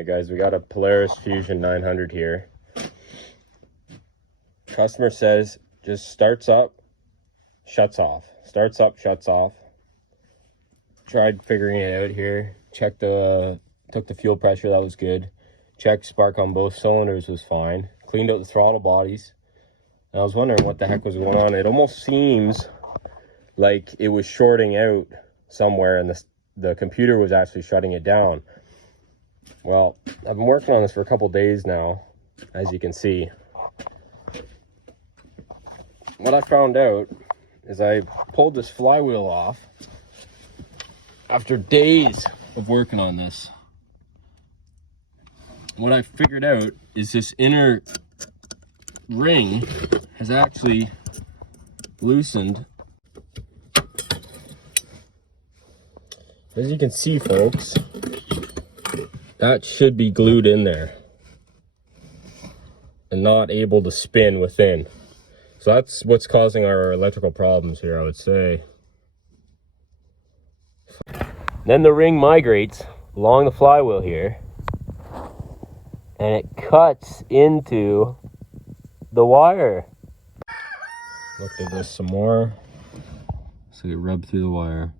Hey guys, we got a Polaris Fusion 900 here. Customer says just starts up, shuts off. Starts up, shuts off. Tried figuring it out here. Checked took the fuel pressure, that was good. Checked spark on both cylinders was fine. Cleaned out the throttle bodies. And I was wondering what the heck was going on. It almost seems like it was shorting out somewhere and the computer was actually shutting it down. Well, I've been working on this for a couple days now, as you can see. What I found out is I pulled this flywheel off after days of working on this. What I figured out is this inner ring has actually loosened. As you can see, folks, that should be glued in there and not able to spin within. So that's what's causing our electrical problems here, I would say. Then the ring migrates along the flywheel here and it cuts into the wire. Looked at this some more. So it rubbed through the wire.